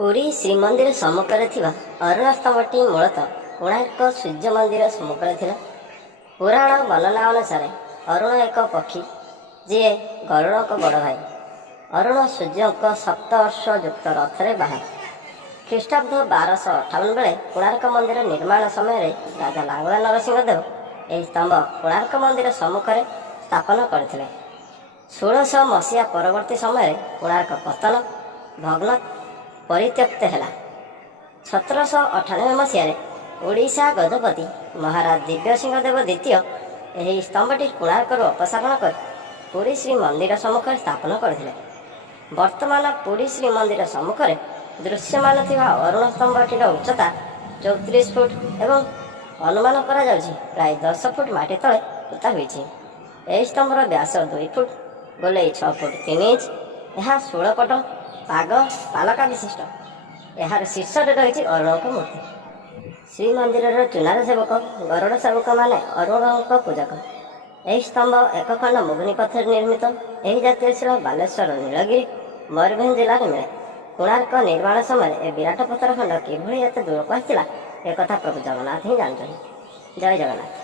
ପୁରୀ ଶ୍ରୀମନ୍ଦିର ସମ୍ମୁଖରେ ଥିବା ଅରୁଣ ସ୍ତମ୍ଭଟି ମୂଳତଃ କୋଣାର୍କ ସୂର୍ଯ୍ୟ ମନ୍ଦିର ସମ୍ମୁଖରେ ଥିଲା। ପୁରାଣ ବର୍ଣ୍ଣନା ଅନୁସାରେ ଅରୁଣ ଏକ ପକ୍ଷୀ, ଯିଏ ଗରୁଡ଼ଙ୍କ ବଡ଼ ଭାଇ। ଅରୁଣ ସୂର୍ଯ୍ୟଙ୍କ 7 ବର୍ଷ ଯୁକ୍ତ ରଥରେ ବାହାରେ। ଖ୍ରୀଷ୍ଟାବ୍ଦ 1258 ବେଳେ କୋଣାର୍କ ମନ୍ଦିର ନିର୍ମାଣ ସମୟରେ ରାଜା ଲାଙ୍ଗୁଳା ନରସିଂହ ଦେବ ଏହି ସ୍ତମ୍ଭ କୋଣାର୍କ ମନ୍ଦିର ସମ୍ମୁଖରେ ସ୍ଥାପନ କରିଥିଲେ। 1600 ମସିହା ପରବର୍ତ୍ତୀ ସମୟରେ କୋଣାର୍କ ପତନ, ଭଗ୍ନ, ପରିତ୍ୟକ୍ତ ହେଲା। 1798 ମସିହାରେ ଓଡ଼ିଶା ଗଜପତି ମହାରାଜ ଦିବ୍ୟସିଂହ ଦେବ ଦ୍ୱିତୀୟ ଏହି ସ୍ତମ୍ଭଟି କୋଣାର୍କରୁ ଅପସାରଣ କରି ପୁରୀ ଶ୍ରୀମନ୍ଦିର ସମ୍ମୁଖରେ ସ୍ଥାପନ କରିଥିଲେ। ବର୍ତ୍ତମାନ ପୁରୀ ଶ୍ରୀମନ୍ଦିର ସମ୍ମୁଖରେ ଦୃଶ୍ୟମାନ ଥିବା ଅରୁଣ ସ୍ତମ୍ଭଟିର ଉଚ୍ଚତା 34 ଫୁଟ ଏବଂ ଅନୁମାନ କରାଯାଉଛି ପ୍ରାୟ 10 ଫୁଟ ମାଟି ତଳେ ପୋତା ହୋଇଛି। ଏହି ସ୍ତମ୍ଭର ବ୍ୟାସ 2 ଫୁଟ, ଗୋଲେଇ 6 ଫୁଟ 3 ଇଞ୍ଚ। ଏହା 16 ପଟ ପାଲକା ବିଶିଷ୍ଟ। ଏହାର ଶୀର୍ଷରେ ରହିଛି ଅରୁଣଙ୍କ ମୂର୍ତ୍ତି। ଶ୍ରୀମନ୍ଦିରର ଚୁନାର ସେବକ, ଗରୁଡ଼ ସେବକମାନେ ଅରୁଣଙ୍କ ପୂଜକ। ଏହି ସ୍ତମ୍ଭ ଏକ ଖଣ୍ଡ ମୁଗୁନି ପଥରରେ ନିର୍ମିତ। ଏହି ଜାତୀୟ ଶିଳା ବାଲେଶ୍ୱର, ନୀଳଗିରି, ମୟୂରଭଞ୍ଜ ଜିଲ୍ଲାରେ ମିଳେ। କୋଣାର୍କ ନିର୍ମାଣ ସମୟରେ ଏ ବିରାଟ ପଥର ଖଣ୍ଡ କିଭଳି ଏତେ ଦୂରକୁ ଆସିଥିଲା, ଏକଥା ପ୍ରଭୁ ଜଗନ୍ନାଥ ହିଁ ଜାଣିଛନ୍ତି। ଜୟ ଜଗନ୍ନାଥ।